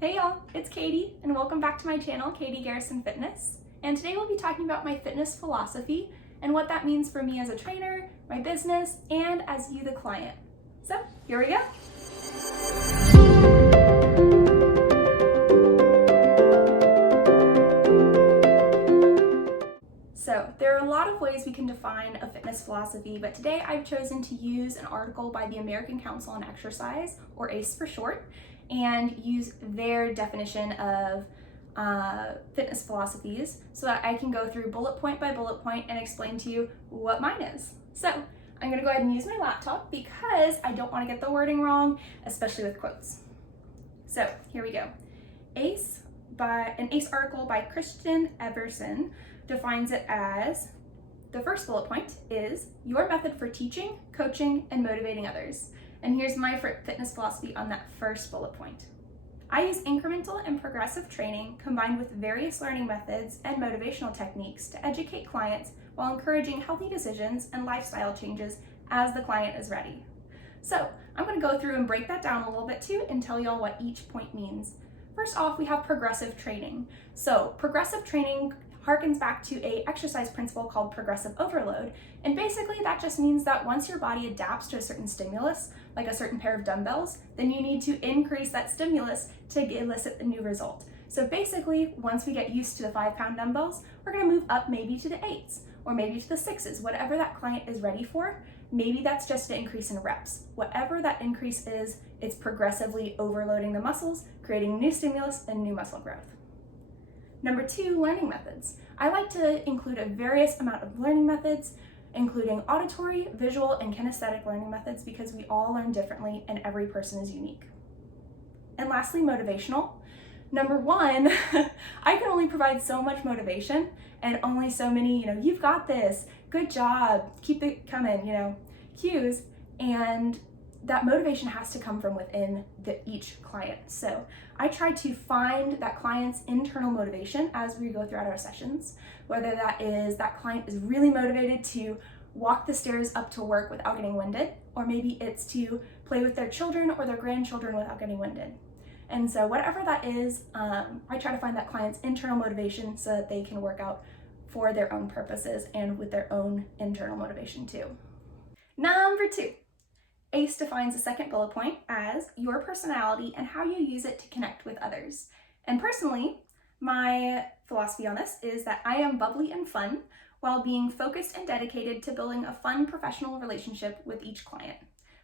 Hey y'all, it's Katie and welcome back to my channel, Katie Garrison Fitness. And today we'll be talking about my fitness philosophy and what that means for me as a trainer, my business, and as you the client. So here we go. So there are a lot of ways we can define a fitness philosophy, but today I've chosen to use an article by the American Council on Exercise, or ACE for short, and use their definition of fitness philosophies so that I can go through bullet point by bullet point and explain to you what mine is. So I'm gonna go ahead and use my laptop because I don't wanna get the wording wrong, especially with quotes. So here we go. An ACE article by Christian Everson defines it as, the first bullet point is your method for teaching, coaching, and motivating others. And here's my fitness philosophy on that first bullet point. I use incremental and progressive training combined with various learning methods and motivational techniques to educate clients while encouraging healthy decisions and lifestyle changes as the client is ready. So I'm going to go through and break that down a little bit too and tell y'all what each point means. First off, we have progressive training. So progressive training harkens back to an exercise principle called progressive overload. And basically that just means that once your body adapts to a certain stimulus, like a certain pair of dumbbells, then you need to increase that stimulus to elicit a new result. So basically, once we get used to the 5-pound dumbbells, we're gonna move up maybe to the 8s or maybe to the 6s, whatever that client is ready for. Maybe that's just an increase in reps. Whatever that increase is, it's progressively overloading the muscles, creating new stimulus and new muscle growth. Number 2, learning methods. I like to include a various amount of learning methods, including auditory, visual, and kinesthetic learning methods because we all learn differently and every person is unique. And lastly, motivational. Number 1, I can only provide so much motivation and only so many, you've got this, good job, keep it coming, cues, and that motivation has to come from within each client. So I try to find that client's internal motivation as we go throughout our sessions, whether that is that client is really motivated to walk the stairs up to work without getting winded, or maybe it's to play with their children or their grandchildren without getting winded. And so whatever that is, I try to find that client's internal motivation so that they can work out for their own purposes and with their own internal motivation too. Number 2. ACE defines the second bullet point as your personality and how you use it to connect with others. And personally, my philosophy on this is that I am bubbly and fun while being focused and dedicated to building a fun professional relationship with each client.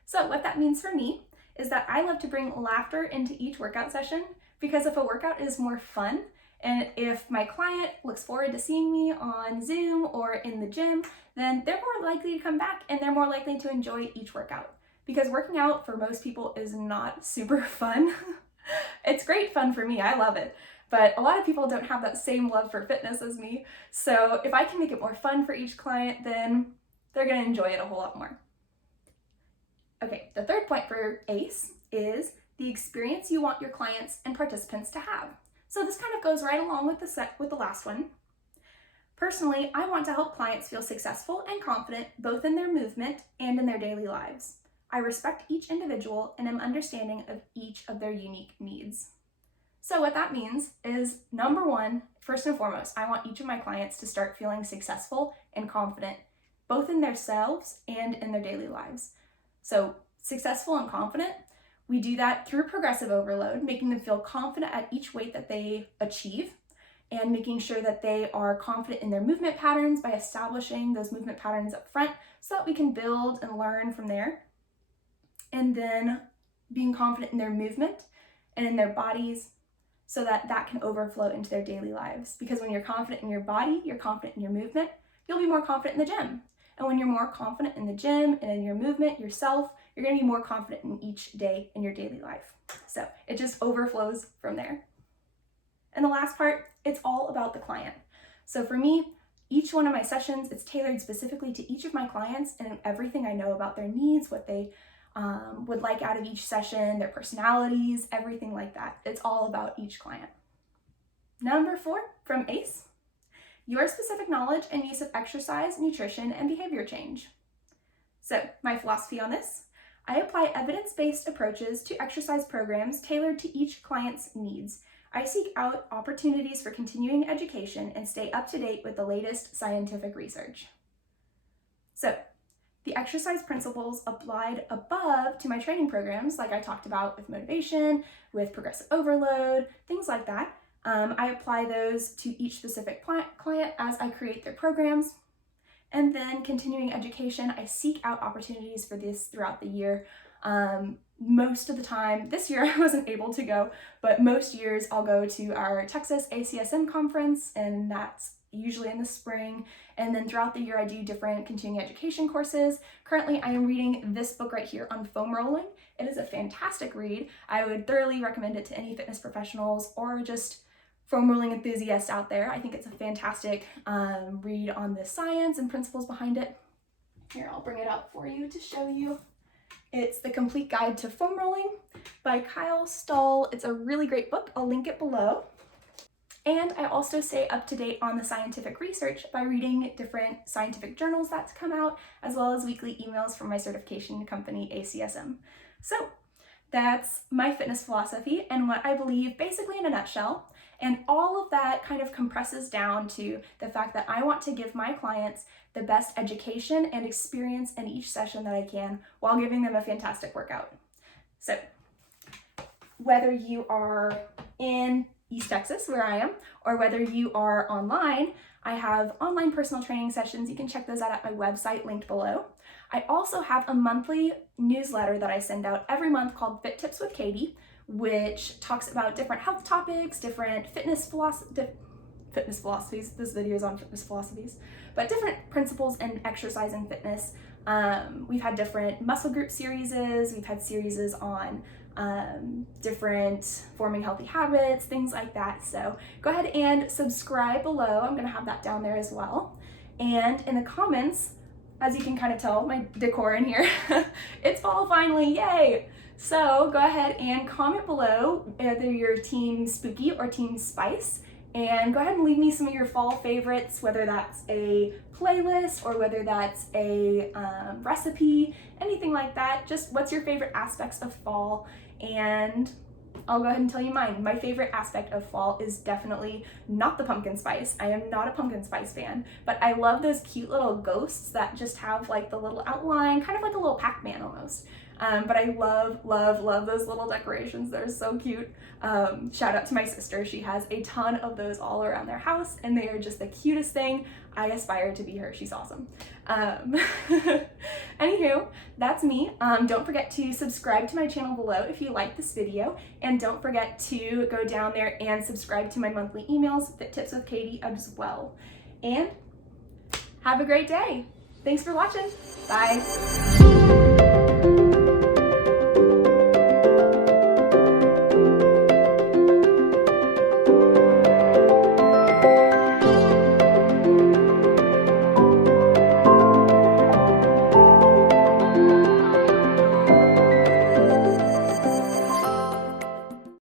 So what that means for me is that I love to bring laughter into each workout session, because if a workout is more fun and if my client looks forward to seeing me on Zoom or in the gym, then they're more likely to come back and they're more likely to enjoy each workout. Because working out for most people is not super fun. It's great fun for me, I love it. But a lot of people don't have that same love for fitness as me. So if I can make it more fun for each client, then they're gonna enjoy it a whole lot more. Okay, the third point for ACE is the experience you want your clients and participants to have. So this kind of goes right along with the last one. Personally, I want to help clients feel successful and confident both in their movement and in their daily lives. I respect each individual and am understanding of each of their unique needs. So what that means is, number 1, first and foremost, I want each of my clients to start feeling successful and confident, both in themselves and in their daily lives. So successful and confident, we do that through progressive overload, making them feel confident at each weight that they achieve, and making sure that they are confident in their movement patterns by establishing those movement patterns up front so that we can build and learn from there. And then being confident in their movement and in their bodies so that that can overflow into their daily lives. Because when you're confident in your body, you're confident in your movement, you'll be more confident in the gym. And when you're more confident in the gym and in your movement, yourself, you're gonna be more confident in each day in your daily life. So it just overflows from there. And the last part, it's all about the client. So for me, each one of my sessions, it's tailored specifically to each of my clients and everything I know about their needs, what they would like out of each session, their personalities, everything like that. It's all about each client. Number 4 from ACE, your specific knowledge and use of exercise, nutrition, and behavior change. So my philosophy on this, I apply evidence-based approaches to exercise programs tailored to each client's needs. I seek out opportunities for continuing education and stay up to date with the latest scientific research. So, the exercise principles applied above to my training programs, like I talked about with motivation, with progressive overload, things like that, I apply those to each specific client as I create their programs. And then continuing education, I seek out opportunities for this throughout the year. Most of the time, this year I wasn't able to go, but most years I'll go to our Texas ACSM conference, and that's usually in the spring. And then throughout the year I do different continuing education courses. Currently I am reading this book right here on foam rolling. It is a fantastic read. I would thoroughly recommend it to any fitness professionals or just foam rolling enthusiasts out there. I think it's a fantastic read on the science and principles behind it. Here, I'll bring it up for you to show you. It's The Complete Guide to Foam Rolling by Kyle Stull. It's a really great book. I'll link it below. And I also stay up to date on the scientific research by reading different scientific journals that's come out, as well as weekly emails from my certification company, ACSM. So that's my fitness philosophy and what I believe basically in a nutshell. And all of that kind of compresses down to the fact that I want to give my clients the best education and experience in each session that I can while giving them a fantastic workout. So whether you are in East Texas, where I am, or whether you are online, I have online personal training sessions. You can check those out at my website linked below. I also have a monthly newsletter that I send out every month called Fit Tips with Katie, which talks about different health topics, different fitness philosophies. This video is on fitness philosophies, but different principles in exercise and fitness. We've had different muscle group series. We've had series on different forming healthy habits, things like that. So go ahead and subscribe below. I'm gonna have that down there as well. And in the comments, as you can kind of tell, my decor in here, it's fall finally, yay! So go ahead and comment below whether you're team spooky or team spice, and go ahead and leave me some of your fall favorites, whether that's a playlist or whether that's a recipe, anything like that. Just what's your favorite aspects of fall, and I'll go ahead and tell you mine. My favorite aspect of fall is definitely not the pumpkin spice. I am not a pumpkin spice fan, but I love those cute little ghosts that just have like the little outline, kind of like a little Pac-Man almost. But I love those little decorations. They're so cute. Shout out to my sister. She has a ton of those all around their house, and they are just the cutest thing. I aspire to be her. She's awesome. Anywho, that's me. Don't forget to subscribe to my channel below if you like this video, and don't forget to go down there and subscribe to my monthly emails, Fit Tips with Katie, as well. And have a great day. Thanks for watching. Bye.